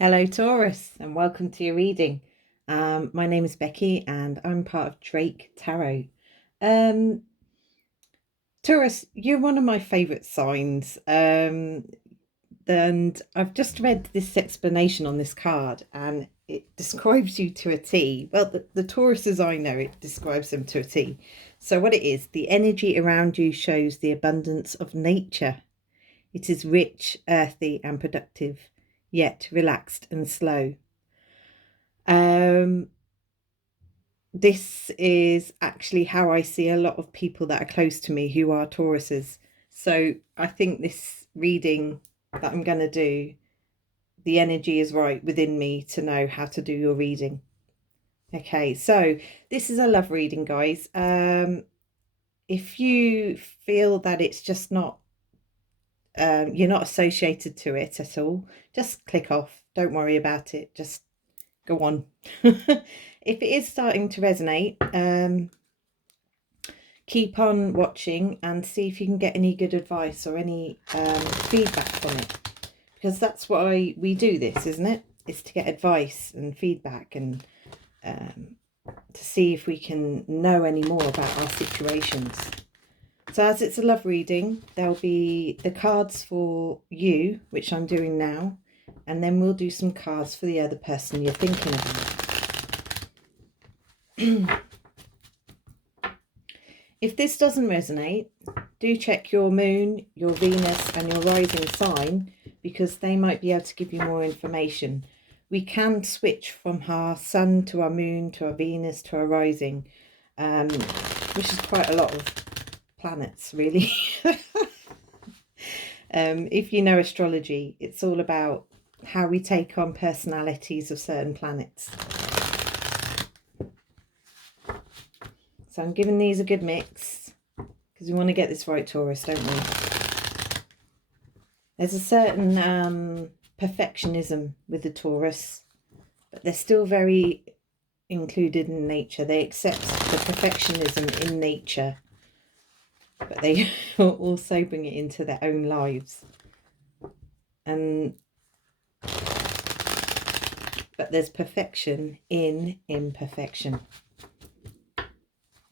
Hello, Taurus, and welcome to your reading. My name is Becky, and I'm part of Drake Tarot. Um, Taurus, you're one of my favourite signs, and I've just read this explanation on this card, and it describes you to a T. Well, the Tauruses I know, it describes them to a T. So, what it is, the energy around you shows the abundance of nature. It is rich, earthy, and productive, yet relaxed and slow. This is actually how I see a lot of people that are close to me who are Tauruses. So I think this reading that I'm going to do, the energy is right within me to know how to do your reading. Okay, so this is a love reading, guys. If you feel that it's just not, you're not associated to it at all, just click off. Don't worry about it. Just go on. If it is starting to resonate, keep on watching and see if you can get any good advice or any feedback from it, because that's why we do this, isn't it? It's to get advice and feedback and to see if we can know any more about our situations. So as it's a love reading, there'll be the cards for you, which I'm doing now, and then we'll do some cards for the other person you're thinking about. If this doesn't resonate, do check your moon, your Venus and your rising sign, because they might be able to give you more information. We can switch from our sun to our moon to our Venus to our rising, which is quite a lot of planets, really. If you know astrology, it's all about how we take on personalities of certain planets. So I'm giving these a good mix because we want to get this right, Taurus, don't we? There's a certain perfectionism with the Taurus, but they're still very included in nature. They accept the perfectionism in nature, but they also bring it into their own lives. But there's perfection in imperfection.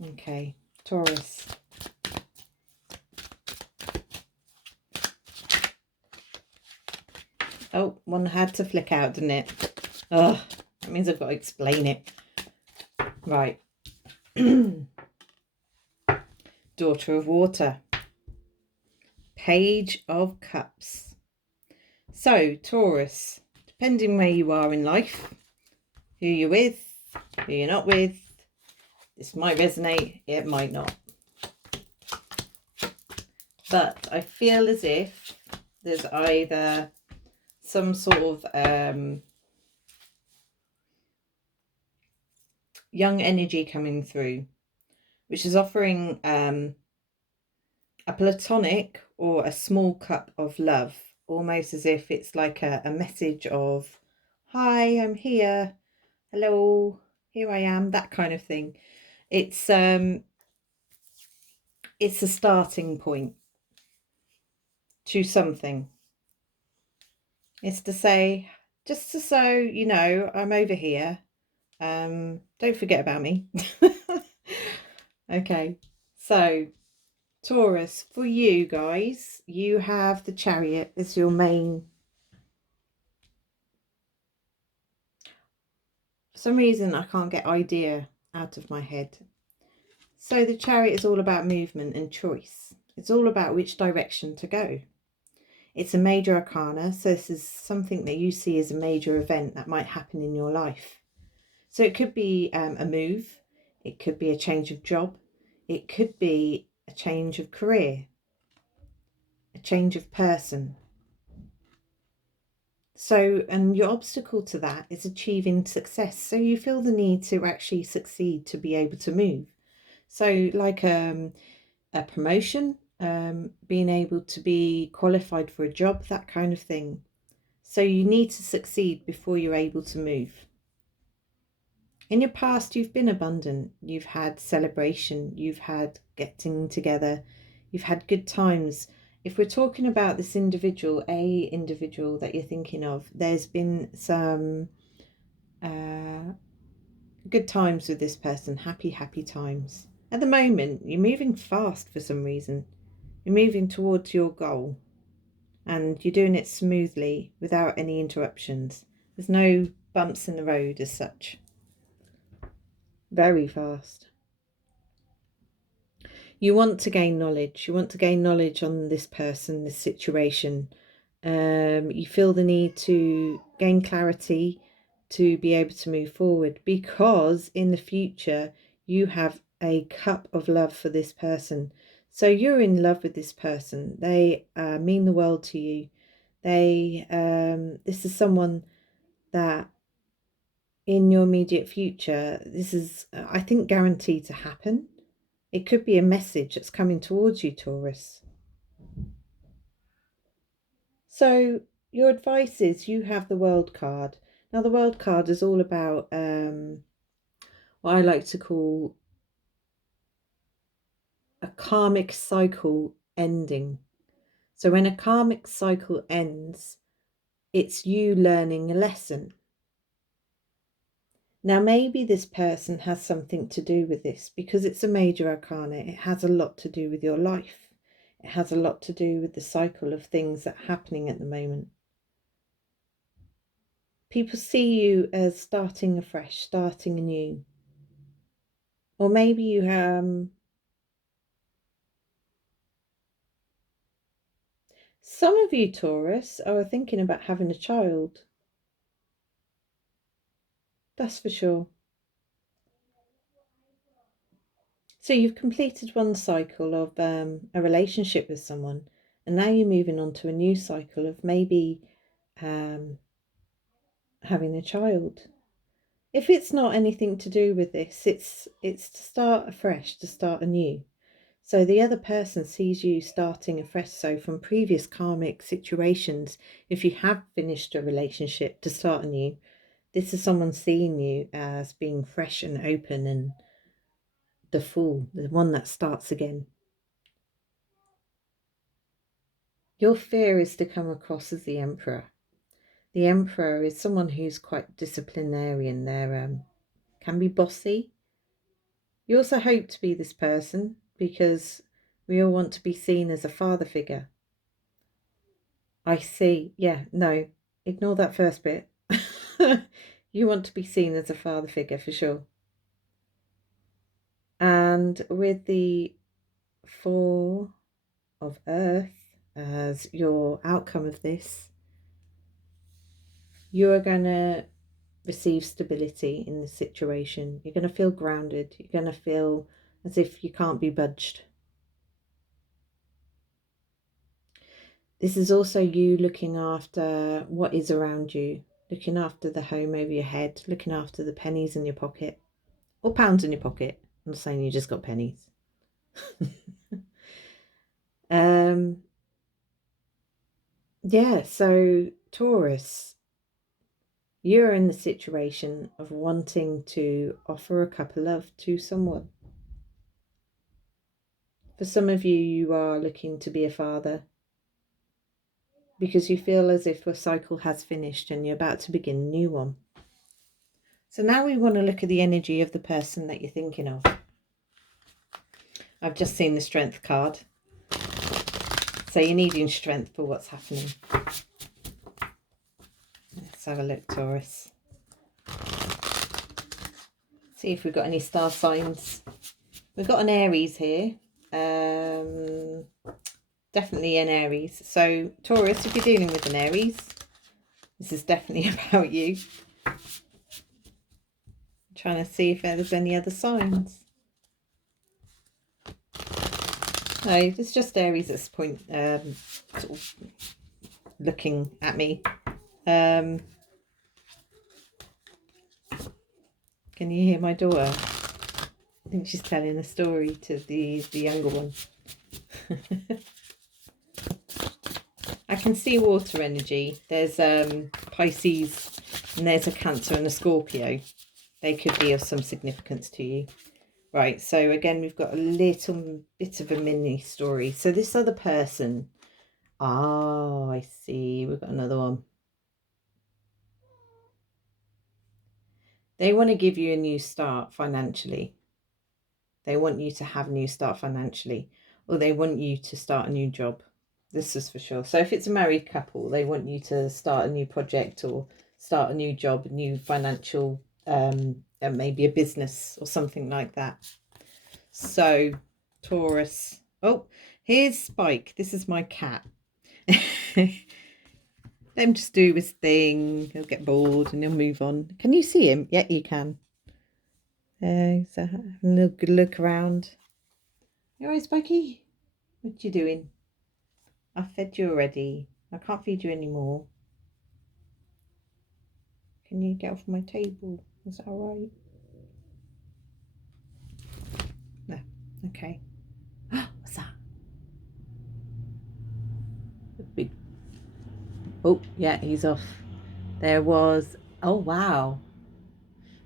Okay, Taurus. Oh, one had to flick out, didn't it? Oh, that means I've got to explain it. Right. Daughter of Water. Page of Cups. So, Taurus, depending where you are in life, who you're with, who you're not with, this might resonate, it might not. But I feel as if there's either some sort of young energy coming through, which is offering a platonic or a small cup of love, almost as if it's like a message of, hi, I'm here, hello, here I am, that kind of thing. It's a starting point to something. It's to say, just so you know, I'm over here. Don't forget about me. Okay, so Taurus, for you guys, you have the Chariot as your main. For some reason, I can't get idea out of my head. So the Chariot is all about movement and choice. It's all about which direction to go. It's a major arcana, so this is something that you see as a major event that might happen in your life. So it could be a move, it could be a change of job, it could be a change of career, a change of person. So, and your obstacle to that is achieving success. So you feel the need to actually succeed to be able to move. So like a promotion, being able to be qualified for a job, that kind of thing. So you need to succeed before you're able to move. In your past, you've been abundant. You've had celebration. You've had getting together. You've had good times. if we're talking about this individual, a individual that you're thinking of, there's been some good times with this person, happy times. At the moment, you're moving fast for some reason. You're moving towards your goal and you're doing it smoothly without any interruptions. There's no bumps in the road as such. Very fast. You want to gain knowledge. You want to gain knowledge on this person, this situation. You feel the need to gain clarity to be able to move forward, because in the future you have a cup of love for this person. So you're in love with this person. They mean the world to you. This is someone that in your immediate future, this is, I think, guaranteed to happen. It could be a message that's coming towards you, Taurus. So your advice is you have the World card. Now the World card is all about what I like to call a karmic cycle ending. So when a karmic cycle ends, it's you learning a lesson. Now maybe this person has something to do with this, because it's a major arcana. It has a lot to do with your life. It has a lot to do with the cycle of things that are happening at the moment. People see you as starting afresh, starting anew. Or maybe you some of you Taurus are thinking about having a child. That's for sure. So you've completed one cycle of a relationship with someone, and now you're moving on to a new cycle of maybe having a child. If it's not anything to do with this, it's to start afresh, to start anew. So the other person sees you starting afresh. So from previous karmic situations, if you have finished a relationship, to start anew, this is someone seeing you as being fresh and open and the fool, the one that starts again. Your fear is to come across as the Emperor. The Emperor is someone who's quite disciplinarian. They can be bossy. You also hope to be this person because we all want to be seen as a father figure. I see. Yeah, no, ignore that first bit. You want to be seen as a father figure for sure. And with the Four of Earth as your outcome of this, you are going to receive stability in the situation. You're going to feel grounded. You're going to feel as if you can't be budged. This is also you looking after what is around you, looking after the home over your head, looking after the pennies in your pocket, or pounds in your pocket. I'm not saying you just got pennies. Yeah, so Taurus, you're in the situation of wanting to offer a cup of love to someone. For some of you, you are looking to be a father because you feel as if a cycle has finished and you're about to begin a new one. So now we want to look at the energy of the person that you're thinking of. I've just seen the Strength card. So you're needing strength for what's happening. Let's have a look, Taurus. See if we've got any star signs. We've got an Aries here. Definitely an Aries. So Taurus, if you're dealing with an Aries, this is definitely about you. I'm trying to see if there's any other signs. No, it's just Aries at this point, sort of looking at me. Can you hear my daughter? I think she's telling a story to the younger one. I can see water energy. There's Pisces and there's a Cancer and a Scorpio. They could be of some significance to you. Right, so again, we've got a little bit of a mini story. So this other person, Oh, I see. We've got another one. They want to give you a new start financially. They want you to have a new start financially, or they want you to start a new job. This is for sure. So if it's a married couple, they want you to start a new project or start a new job, a new financial, and maybe a business or something like that. So Taurus. Oh, here's Spike. This is my cat. Let him just do his thing. He'll get bored and he'll move on. Can you see him? Yeah, you can. So having a little good look around. You alright, Spikey? What you doing? I fed you already. I can't feed you anymore. Can you get off my table? Is that alright? No. Okay. What's that? A big. Oh, yeah, he's off. There was. Oh, wow.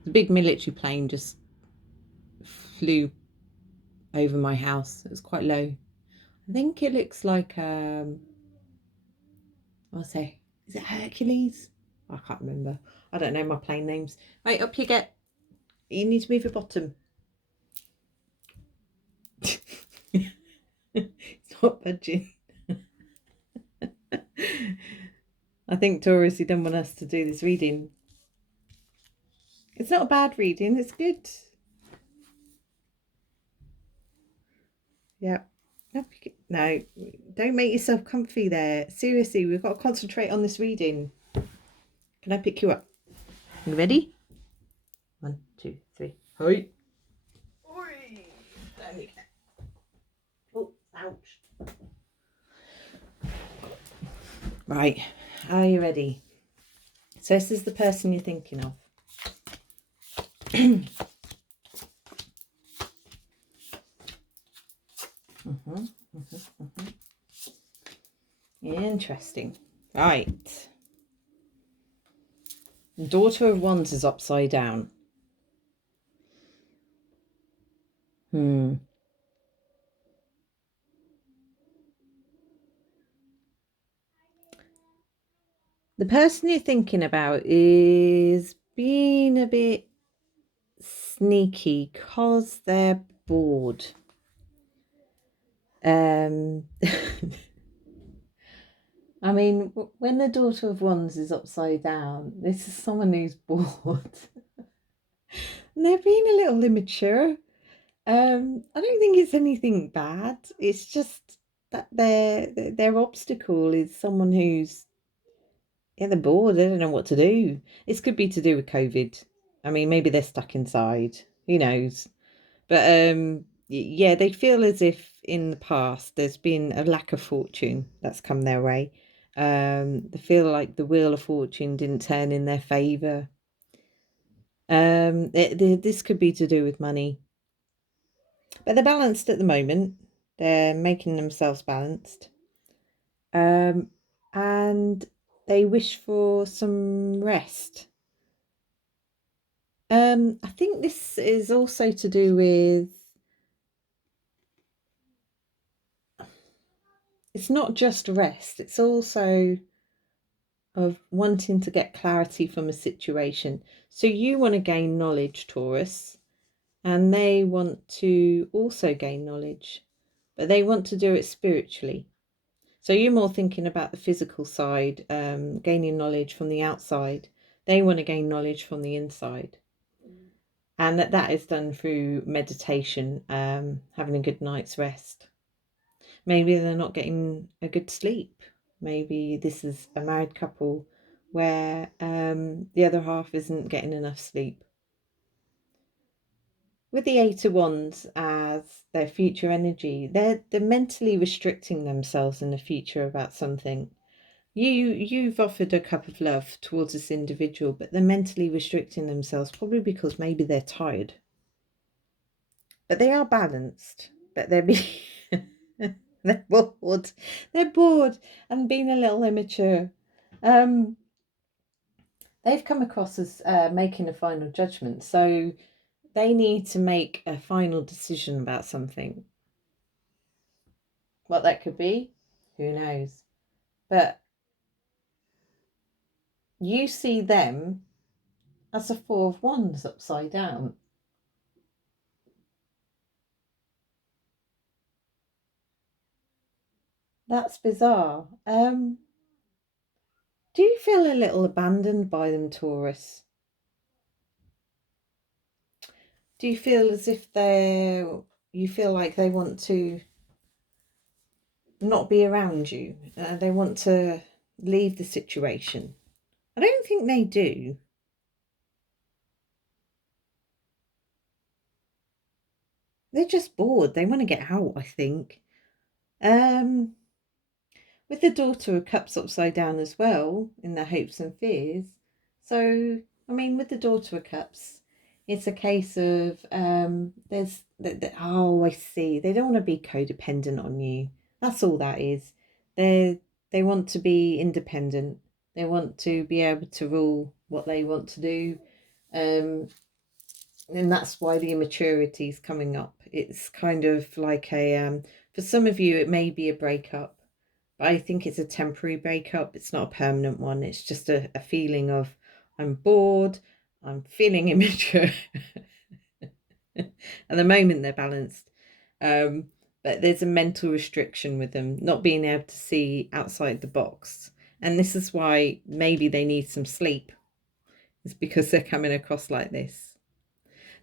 The big military plane just flew over my house. It was quite low. I think it looks like I'll say, is it Hercules? I can't remember. I don't know my plane names. Right, up you get. You need to move your bottom. It's not budging. I think Taurus, you don't want us to do this reading. It's not a bad reading. It's good. Yeah. No, don't make yourself comfy there. Seriously, we've got to concentrate on this reading. Can I pick you up? You ready? 1, 2, 3. Hi. Oh, ouch. Right. Are you ready? So this is the person you're thinking of. Interesting. Right. Daughter of Wands is upside down. The person you're thinking about is being a bit sneaky because they're bored. I mean, when the Daughter of Wands is upside down, this is someone who's bored. And they're being a little immature. I don't think it's anything bad. It's just that their obstacle is someone who's they're bored. They don't know what to do. This could be to do with COVID. I mean, maybe they're stuck inside. Who knows? But yeah, they feel as if in the past there's been a lack of fortune that's come their way. They feel like the wheel of fortune didn't turn in their favour. This could be to do with money. But they're balanced at the moment. They're making themselves balanced. And they wish for some rest. I think this is also to do with it's not just rest, it's also of wanting to get clarity from a situation. So you want to gain knowledge, Taurus, and they want to also gain knowledge, but they want to do it spiritually. So you're more thinking about the physical side, gaining knowledge from the outside. They want to gain knowledge from the inside. And that is done through meditation, having a good night's rest. Maybe they're not getting a good sleep. Maybe this is a married couple where the other half isn't getting enough sleep. With the Eight of Wands as their future energy, they're mentally restricting themselves in the future about something. You've offered a cup of love towards this individual, but they're mentally restricting themselves, probably because maybe they're tired. But they are balanced, but they're they're bored. They're bored and being a little immature. They've come across as making a final judgment, so they need to make a final decision about something. What that could be, who knows? But you see them as a Four of Wands upside down. That's bizarre. Do you feel a little abandoned by them, Taurus? Do you feel as if you feel like they want to not be around you? They want to leave the situation? I don't think they do. They're just bored. They want to get out, I think. Um, with the Daughter of Cups upside down as well, in their hopes and fears. So, I mean, with the Daughter of Cups, it's a case of oh, I see. They don't want to be codependent on you. That's all that is. They want to be independent. They want to be able to rule what they want to do. And that's why the immaturity is coming up. It's kind of like for some of you, it may be a breakup, but I think it's a temporary breakup. It's not a permanent one. It's just a feeling of, I'm bored, I'm feeling immature. At the moment, they're balanced. But there's a mental restriction with them, not being able to see outside the box. And this is why maybe they need some sleep. It's because they're coming across like this.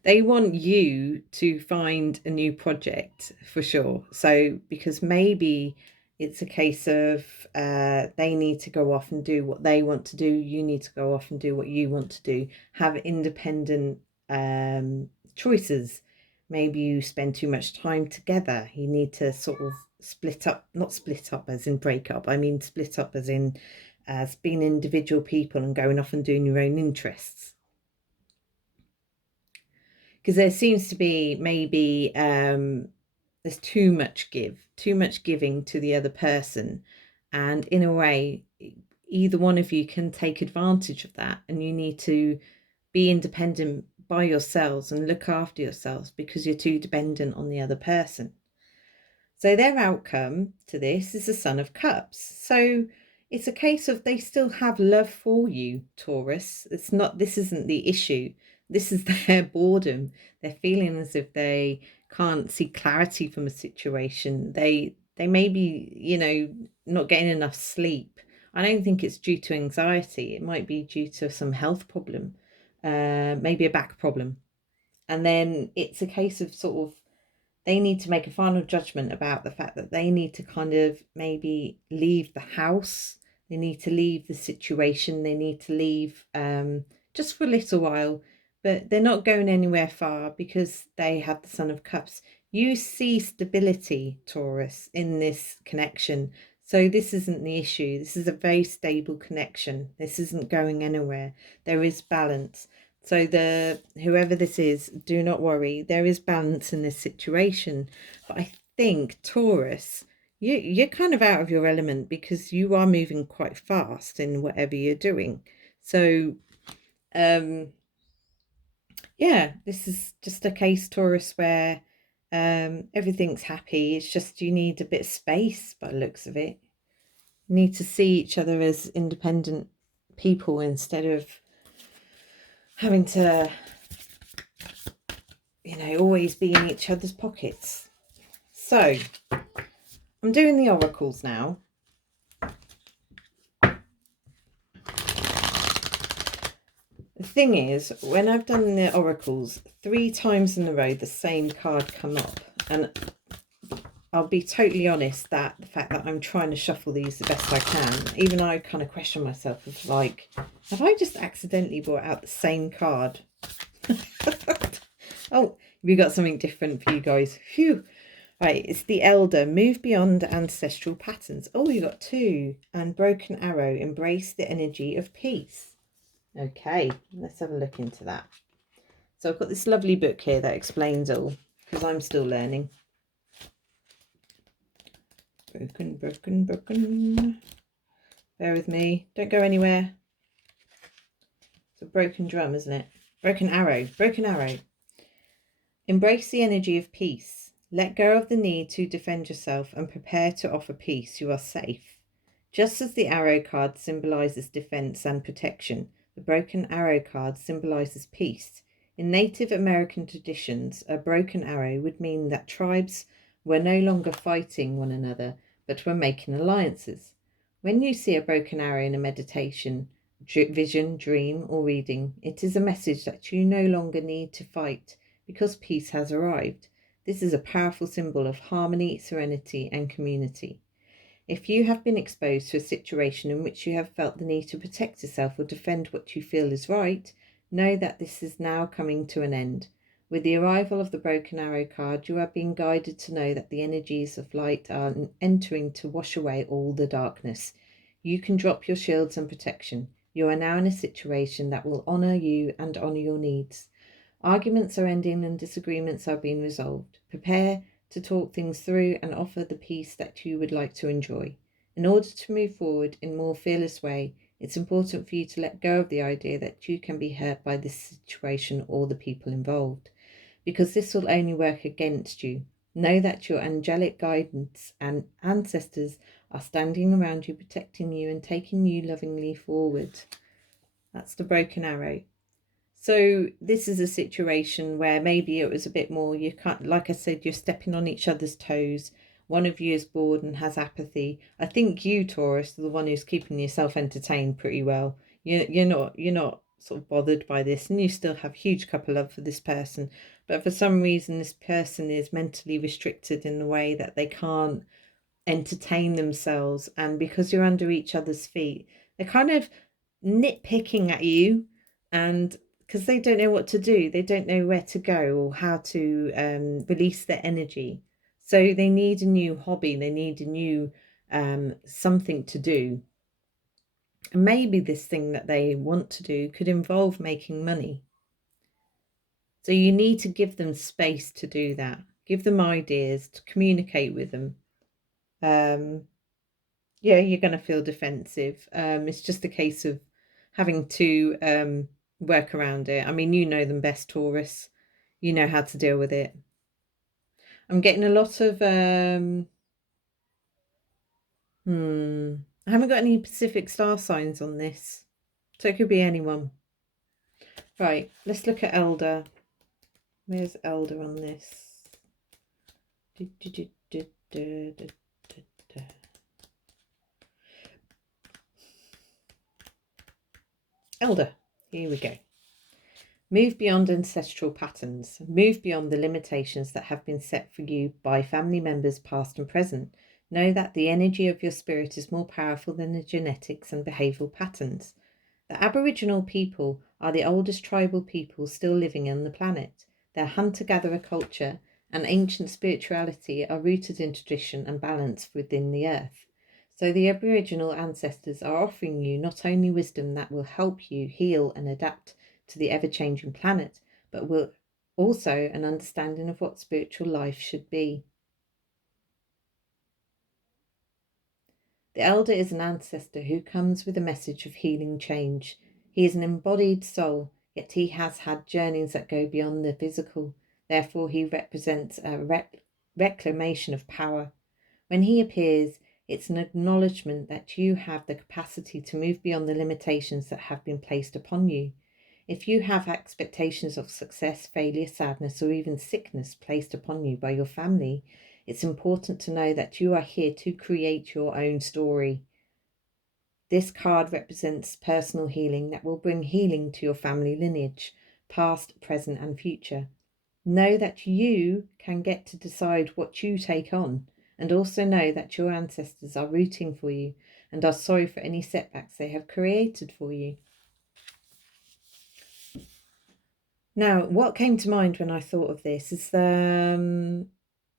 They want you to find a new project for sure. So, because maybe it's a case of they need to go off and do what they want to do. You need to go off and do what you want to do. Have independent choices. Maybe you spend too much time together. You need to sort of split up, not split up as in break up. I mean, split up as being individual people and going off and doing your own interests. Because there seems to be maybe there's too much giving to the other person, and in a way either one of you can take advantage of that, and you need to be independent by yourselves and look after yourselves because you're too dependent on the other person. So their outcome to this is the Son of Cups. So it's a case of they still have love for you, Taurus. This isn't the issue. This is their boredom. They're feeling as if they can't see clarity from a situation. They may be, not getting enough sleep. I don't think it's due to anxiety. It might be due to some health problem, maybe a back problem. And then it's a case of sort of they need to make a final judgment about the fact that they need to kind of maybe leave the house. They need to leave the situation. They need to leave just for a little while, but they're not going anywhere far because they have the Son of Cups. You see stability, Taurus, in this connection. So this isn't the issue. This is a very stable connection. This isn't going anywhere. There is balance. So whoever this is, do not worry. There is balance in this situation. But I think Taurus, you're kind of out of your element because you are moving quite fast in whatever you're doing. So yeah, this is just a case, Taurus, where everything's happy. It's just you need a bit of space by the looks of it. You need to see each other as independent people instead of having to always be in each other's pockets. So I'm doing the oracles now. The thing is, when I've done the oracles 3 times in a row, the same card come up, and I'll be totally honest that the fact that I'm trying to shuffle these the best I can, even I kind of question myself of like, have I just accidentally brought out the same card? Oh, we got something different for you guys. Phew. Right, it's the Elder. Move beyond ancestral patterns. Oh, you got 2. And Broken Arrow. Embrace the energy of peace. Okay, let's have a look into that. So I've got this lovely book here that explains all, because I'm still learning. Broken. Bear with me. Don't go anywhere. It's a broken drum, isn't it? Broken arrow. Embrace the energy of peace. Let go of the need to defend yourself and prepare to offer peace. You are safe. Just as the arrow card symbolizes defense and protection, the broken arrow card symbolizes peace. In Native American traditions, a broken arrow would mean that tribes were no longer fighting one another, but were making alliances. When you see a broken arrow in a meditation, vision, dream, or reading, it is a message that you no longer need to fight because peace has arrived. This is a powerful symbol of harmony, serenity, and community. If you have been exposed to a situation in which you have felt the need to protect yourself or defend what you feel is right, know that this is now coming to an end. With the arrival of the broken arrow card, you are being guided to know that the energies of light are entering to wash away all the darkness. You can drop your shields and protection. You are now in a situation that will honour you and honour your needs. Arguments are ending and disagreements are being resolved. Prepare to talk things through and offer the peace that you would like to enjoy. In order to move forward in a more fearless way, it's important for you to let go of the idea that you can be hurt by this situation or the people involved, because this will only work against you. Know that your angelic guidance and ancestors are standing around you, protecting you and taking you lovingly forward. That's the broken arrow. So this is a situation where maybe it was a bit more, you can't, like I said, you're stepping on each other's toes. One of you is bored and has apathy. I think you, Taurus, are the one who's keeping yourself entertained pretty well. You're not sort of bothered by this, and you still have huge couple love for this person. But for some reason, this person is mentally restricted in the way that they can't entertain themselves, and because you're under each other's feet, they're kind of nitpicking at you, and because they don't know what to do, they don't know where to go or how to release their energy. So they need a new hobby, they need a new something to do. And maybe this thing that they want to do could involve making money. So you need to give them space to do that. Give them ideas, to communicate with them. Yeah, you're going to feel defensive. It's just a case of having to work around it. I mean, you know them best, Taurus. You know how to deal with it. I'm getting a lot of I haven't got any Pacific star signs on this, so it could be anyone. Right, let's look at Elder. Where's Elder on this? Elder, here we go. Move beyond ancestral patterns. Move beyond the limitations that have been set for you by family members past and present. Know that the energy of your spirit is more powerful than the genetics and behavioural patterns. The Aboriginal people are the oldest tribal people still living on the planet. Their hunter-gatherer culture and ancient spirituality are rooted in tradition and balance within the earth. So the Aboriginal ancestors are offering you not only wisdom that will help you heal and adapt to the ever-changing planet, but will also an understanding of what spiritual life should be. The elder is an ancestor who comes with a message of healing change. He is an embodied soul, yet he has had journeys that go beyond the physical. Therefore, he represents a reclamation of power. When he appears, it's an acknowledgement that you have the capacity to move beyond the limitations that have been placed upon you. If you have expectations of success, failure, sadness, or even sickness placed upon you by your family, it's important to know that you are here to create your own story. This card represents personal healing that will bring healing to your family lineage, past, present, and future. Know that you can get to decide what you take on, and also know that your ancestors are rooting for you and are sorry for any setbacks they have created for you. Now, what came to mind when I thought of this is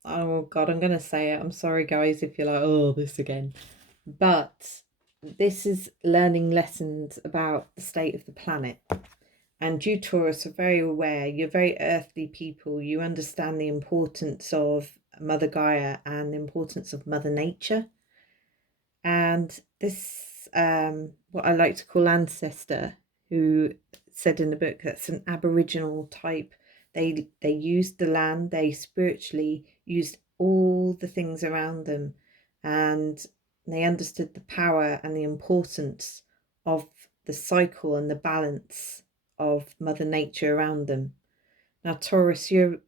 oh God, I'm going to say it. I'm sorry, guys, if you're like, oh, this again. But this is learning lessons about the state of the planet. And you, Taurus, are very aware. You're very earthly people. You understand the importance of Mother Gaia and the importance of Mother Nature. And this, what I like to call ancestor, who said in the book that's an Aboriginal type. They used the land. They spiritually used all the things around them, and They understood the power and the importance of the cycle and the balance of Mother Nature around them. Now, Taurus, you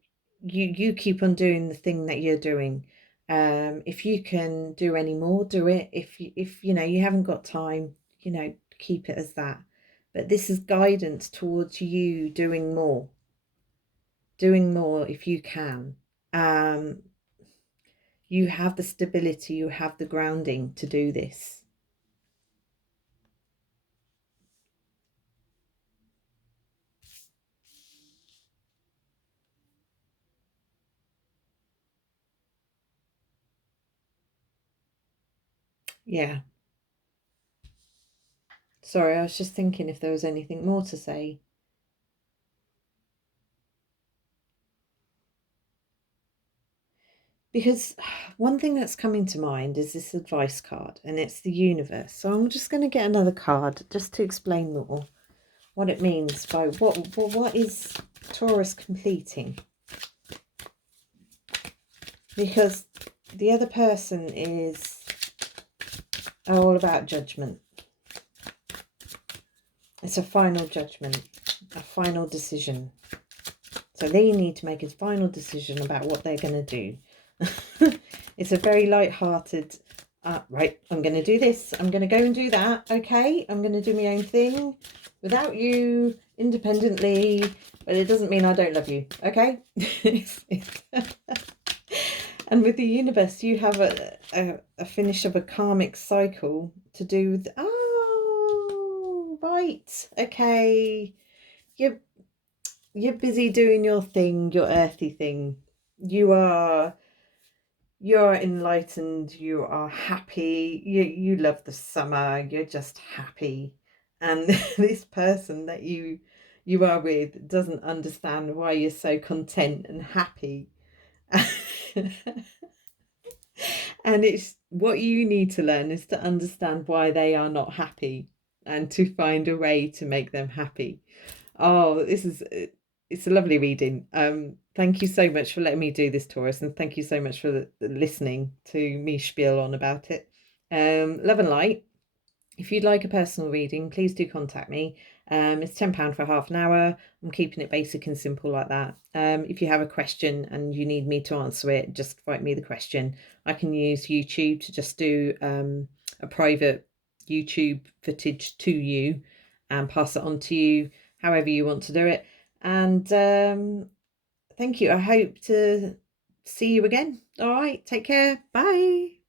keep on doing the thing that you're doing. If you can do any more, do it. If you know you haven't got time, keep it as that. But this is guidance towards you doing more if you can. Um, you have the stability, you have the grounding to do this. Yeah. Sorry, I was just thinking if there was anything more to say. Because one thing that's coming to mind is this advice card, and it's the universe. So I'm just going to get another card just to explain more what it means by what is Taurus completing. Because the other person is all about judgment. It's a final judgment, a final decision. So they need to make a final decision about what they're going to do. It's a very light-hearted, right, I'm going to do this. I'm going to go and do that. Okay, I'm going to do my own thing without you, independently. But it doesn't mean I don't love you. Okay? And with the universe, you have a finish of a karmic cycle to do with, oh, right. Okay. You're busy doing your thing, your earthy thing. You're enlightened, you are happy, you love the summer, you're just happy. And this person that you are with doesn't understand why you're so content and happy. And it's what you need to learn is to understand why they are not happy and to find a way to make them happy. Oh, it's a lovely reading. Thank you so much for letting me do this, Taurus, and thank you so much for listening to me spiel on about it. Love and light. If you'd like a personal reading, please do contact me. It's £10 for half an hour. I'm keeping it basic and simple like that. If you have a question and you need me to answer it, just write me the question. I can use YouTube to just do a private YouTube footage to you and pass it on to you however you want to do it. And thank you. I hope to see you again. All right. Take care. Bye.